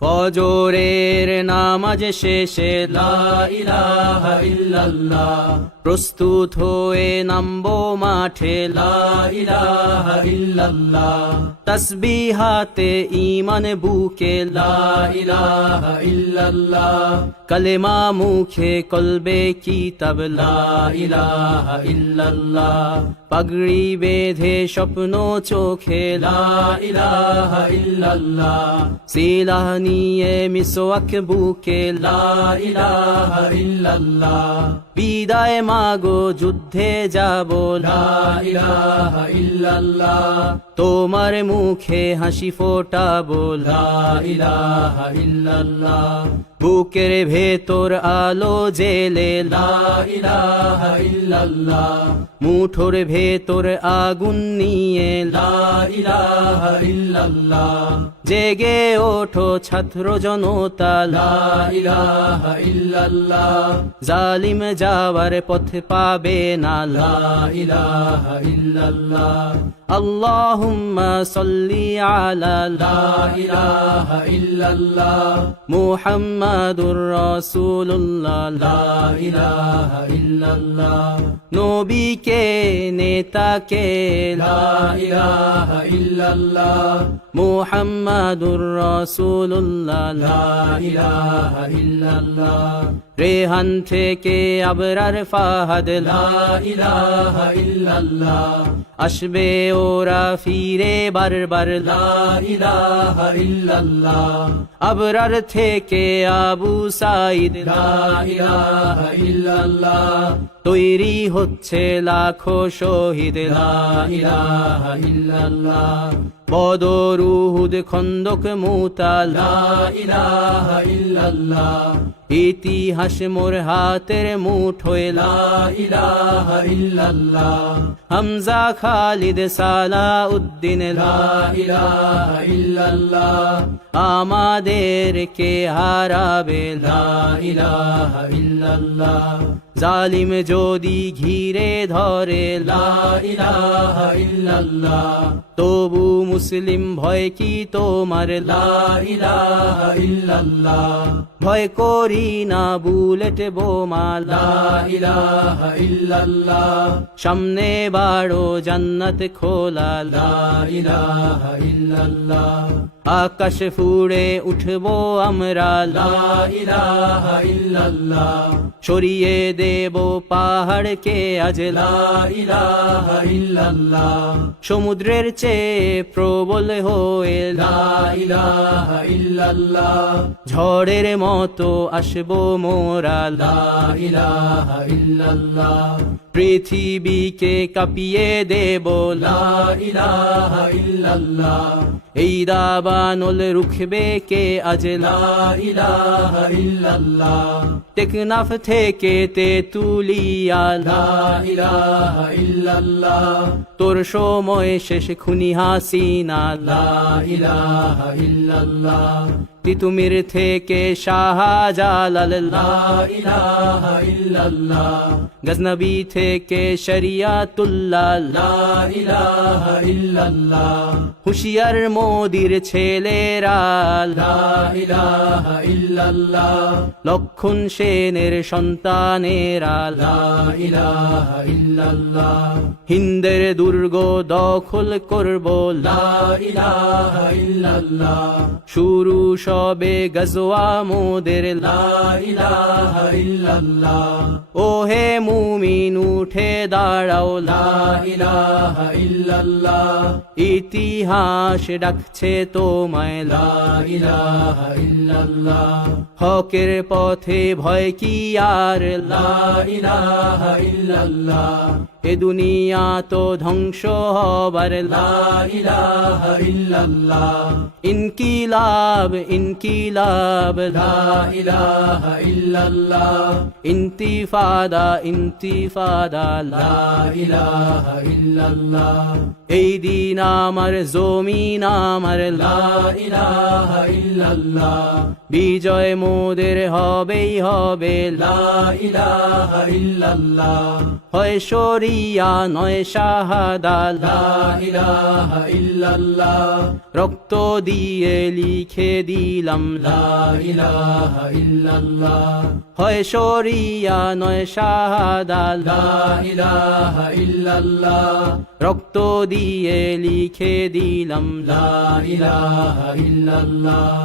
ফজরের নামাজ শেষে লা ইলাহা ইল্লাল্লাহ, প্রস্তুত হয়ে নামবো মাঠে লা ইলাহা ইল্লাল্লাহ, তাসবিহাতে ঈমান বুকে লা ইলাহা ইল্লাল্লাহ, কালেমা মুখে কলবে কিতাব লা ইলাহা ইল্লাল্লাহ, পাগড়ি বেঁধে স্বপ্ন চোখে লা ইলাহা ইল্লাল্লাহ, সিলাহ নিয়ে মিসওয়াক বুকে লা ইলাহা ইল্লাল্লাহ, বিদায় মাগো যুদ্ধে যাব লা ইলাহা ইল্লাল্লাহ, তোমার মুখে হাসি ফোটাবো লা ইলাহা ইল্লাল্লাহ, বুকের ভেতর আলো জেলে লা ইলাহা ইল্লাল্লাহ, মুঠোর ভেতর আগুন নিয়ে লা ইলাহা ইল্লাল্লাহ, জেগে ওঠো ছাত্র জনতা লা ইলাহা ইল্লাল্লাহ, জালিম যাওয়ার পথ পাবে না লা ইলাহা ইল্লাল্লাহ, আল্লাহুম্মা সাল্লি আলা লা ইলাহা ইল্লাল্লাহ, মুহাম্মাদুর রাসূলুল্লাহ লা ইলাহা ইল্লাল্লাহ, নবীকে নেতাকে লা ইলাহা ইল্লাল্লাহ, মুহাম্মাদুর রাসূলুল্লাহ লা ইলাহা ইল্লাল্লাহ, রেহান থেকে আবরার ফাহাদ লা ইলাহা ইল্লাল্লাহ, আসবে ওরা ফিরে বারবার লা ইলাহা ইল্লাল্লাহ, আবরার থেকে আবু সাইদ লা ইলাহা ইল্লাল্লাহ, তৈরি হচ্ছে লাখো শহীদ লা ইলাহা ইল্লাল্লাহ, বদর উহুদ খন্দক মুতা লা ইলাহা ইল্লাল্লাহ, ইতিহাস মোর হাতের মুঠোয় লা ইলাহা ইল্লাল্লাহ, হামজা খালিদ সালাউদ্দিন লা ইলাহা ইল্লাল্লাহ, আমাদেরকে হারাবে লা ইলাহা ইল্লাল্লাহ, জালিম যদি ঘিরে ধরে লা ইলাহা ইল্লাল্লাহ, তবু মুসলিম ভয় কি তোমার লা ইলাহা ইল্লাল্লাহ, ভয় করি না বুলেট বোমা লা ইলাহা ইল্লাল্লাহ, সামনে বাড়ো জান্নাত খোলা লা ইলাহা ইল্লাল্লাহ, আকাশ ফুড়ে উঠবো আমরা লা ইলাহা ইল্লাল্লাহ, সরিয়ে দেব পাহাড়কে আজ লা ইলাহা ইল্লাল্লাহ, সমুদ্রের চেয়ে প্রবল হয়ে লা ইলাহা ইল্লাল্লাহ, ঝড়ের মতো আসবো মোরা লা ইলাহা ইল্লাল্লাহ, পৃথিবীকে কাঁপিয়ে দেব লা ইলাহা ইল্লাল্লাহ, এই দাবানল রুখবে কে আজ লা ইলাহা ইল্লাল্লাহ, টেকনাফ থেকে তেতুলিয়া লা ইলাহা ইল্লাল্লাহ, তোর সময় শেষ খুনি হাসিনা লা ইলাহা ইল্লাল্লাহ, তিতুমির থেকে শাহজালাল লা ইলাহা ইল্লাল্লাহ, গজনবী থেকে শরিয়াতুল্লাহ লা ইলাহা ইল্লাল্লাহ, হুশিয়ার মোদির ছেলেরা লা ইলাহা ইল্লাল্লাহ, লক্ষণ সেনের সন্তানেরা লা ইলাহা ইল্লাল্লাহ, হিন্দের দুর্গ দখল করব লা ইলাহা ইল্লাল্লাহ, শুরু সবে গজওয়া মোদের লা ইলাহা ইল্লাল্লাহ, ও হে মুমিন উঠে দাঁড়াও লা ইলাহা ইল্লাল্লাহ, ইতিহাস ডাকছে তোমায় লা ইলাহা ইল্লাল্লাহ, হকের পথে ভয় কি আর লা ইলাহা ইল্লাল্লাহ, এ দুনিয়া তো ধ্বংস হবার লা ইলাহা ইল্লাল্লাহ, ইনকিলাব ইনকিলাব লা ইলাহা ইল্লাল্লাহ, ইন্তিফাদা ইন্তিফাদা লা ইলাহা ইল্লাল্লাহ, এই দিন আমার জমিন আমার লা ইলাহা ইল্লাল্লাহ, বিজয় মোদের হবেই হবে লা ইলাহা ইল্লাল্লাহ, হয় শরী শরিয়া নয় শাহাদা লা ইলাহা ইল্লাল্লাহ রক্ত দিয়ে লিখে দিলাম লা ইলাহা ইল্লাল্লাহ হয় শরিয়া নয় শাহাদা লা ইলাহা ইল্লাল্লাহ রক্ত দিয়ে লিখে দিলাম লা ইলাহা ইল্লাল্লাহ